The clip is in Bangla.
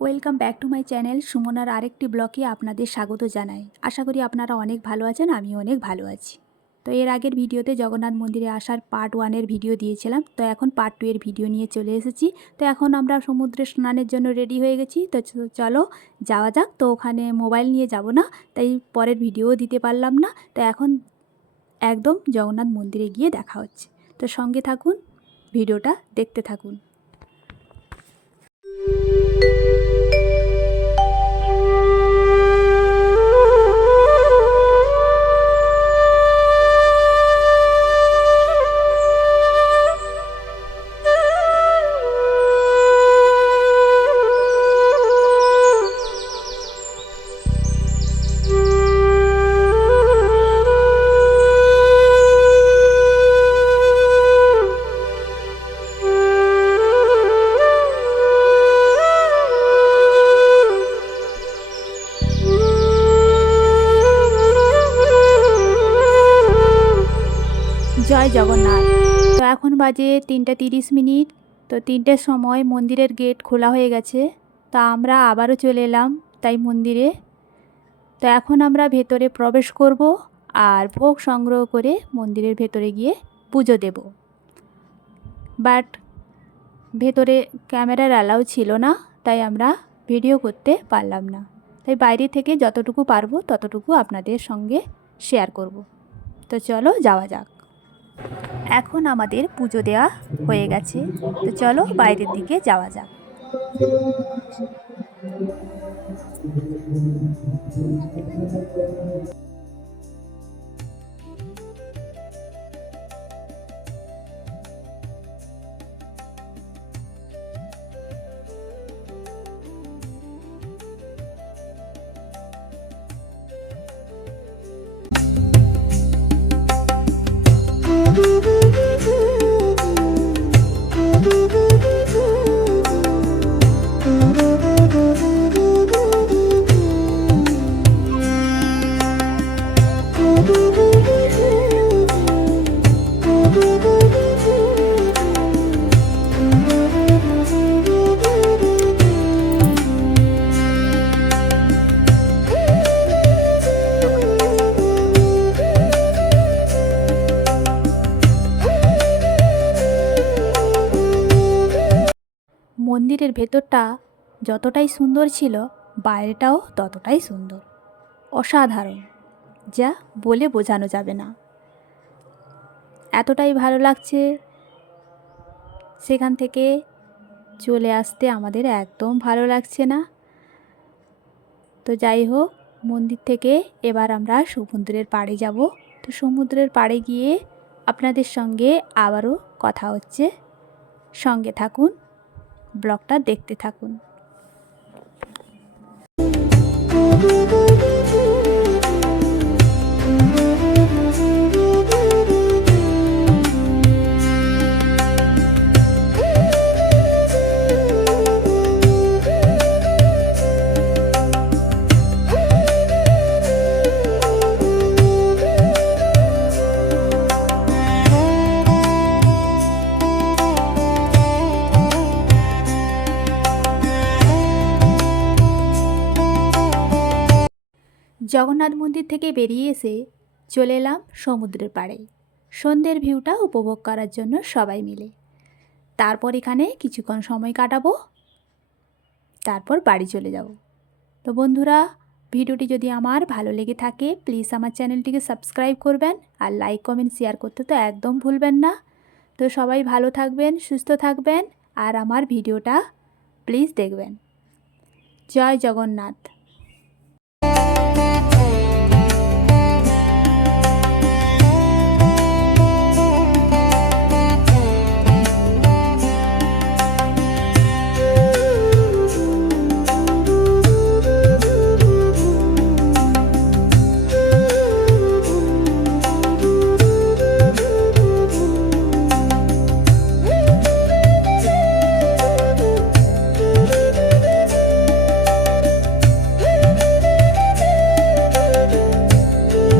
Welcome back to my channel সুমনার আরেকটি ব্লগে আপনাদের স্বাগত জানাই। আশা করি আপনারা অনেক ভালো আছেন, আমিও অনেক ভালো আছি। তো এর আগের ভিডিওতে জগন্নাথ মন্দিরে আসার পার্ট 1-এর ভিডিও দিয়েছিলাম, তো এখন পার্ট 2-এর ভিডিও নিয়ে চলে এসেছি। তো এখন আমরা সমুদ্রে স্নানের জন্য রেডি হয়ে গেছি, তো চলো যাওয়া যাক। তো ওখানে মোবাইল নিয়ে যাব না, তাই পরের ভিডিও দিতে পারলাম না। তো এখন একদম জগন্নাথ মন্দিরে গিয়ে দেখা হচ্ছে। তো সঙ্গে থাকুন, ভিডিওটা দেখতে থাকুন। জয় জগন্নাথ। তো এখন বাজে 3:30। তো 3টের সময় মন্দিরের গেট খোলা হয়ে গেছে। তো আমরা আবারও চলে এলাম তাই মন্দিরে। তো এখন আমরা ভেতরে প্রবেশ করব আর ভোগ সংগ্রহ করে মন্দিরের ভেতরে গিয়ে পুজো দেব। বাট ভেতরে ক্যামেরার অ্যালাউ ছিল না, তাই আমরা ভিডিও করতে পারলাম না। তাই বাইরে থেকে যতটুকু পারবো ততটুকু আপনাদের সঙ্গে শেয়ার করব। তো চলো যাওয়া যাক। এখন আমাদের পুজো দেওয়া হয়ে গেছে, তো চলো বাইরের দিকে যাওয়া যাক। মন্দিরের ভেতরটা যতটাই সুন্দর ছিল, বাইরেটাও ততটাই সুন্দর, অসাধারণ, যা বলে বোঝানো যাবে না। এতটাই ভালো লাগছে, সেখান থেকে চলে আসতে আমাদের একদম ভালো লাগছে না। তো যাই হোক, মন্দির থেকে এবার আমরা সমুদ্রের পাড়ে যাব। তো সমুদ্রের পাড়ে গিয়ে আপনাদের সঙ্গে আবারও কথা হচ্ছে। সঙ্গে থাকুন, ব্লগটা দেখতে থাকুন। জগন্নাথ মন্দির থেকে বেরিয়ে এসে চলে এলাম সমুদ্রের পাড়ে সন্ধ্যের ভিউটা উপভোগ করার জন্য সবাই মিলে। তারপর এখানে কিছুক্ষণ সময় কাটাবো, তারপর বাড়ি চলে যাব। তো বন্ধুরা, ভিডিওটি যদি আমার ভালো লেগে থাকে প্লিজ আমার চ্যানেলটিকে সাবস্ক্রাইব করবেন, আর লাইক কমেন্ট শেয়ার করতে তো একদম ভুলবেন না। তো সবাই ভালো থাকবেন, সুস্থ থাকবেন, আর আমার ভিডিওটা প্লিজ দেখবেন। জয় জগন্নাথ।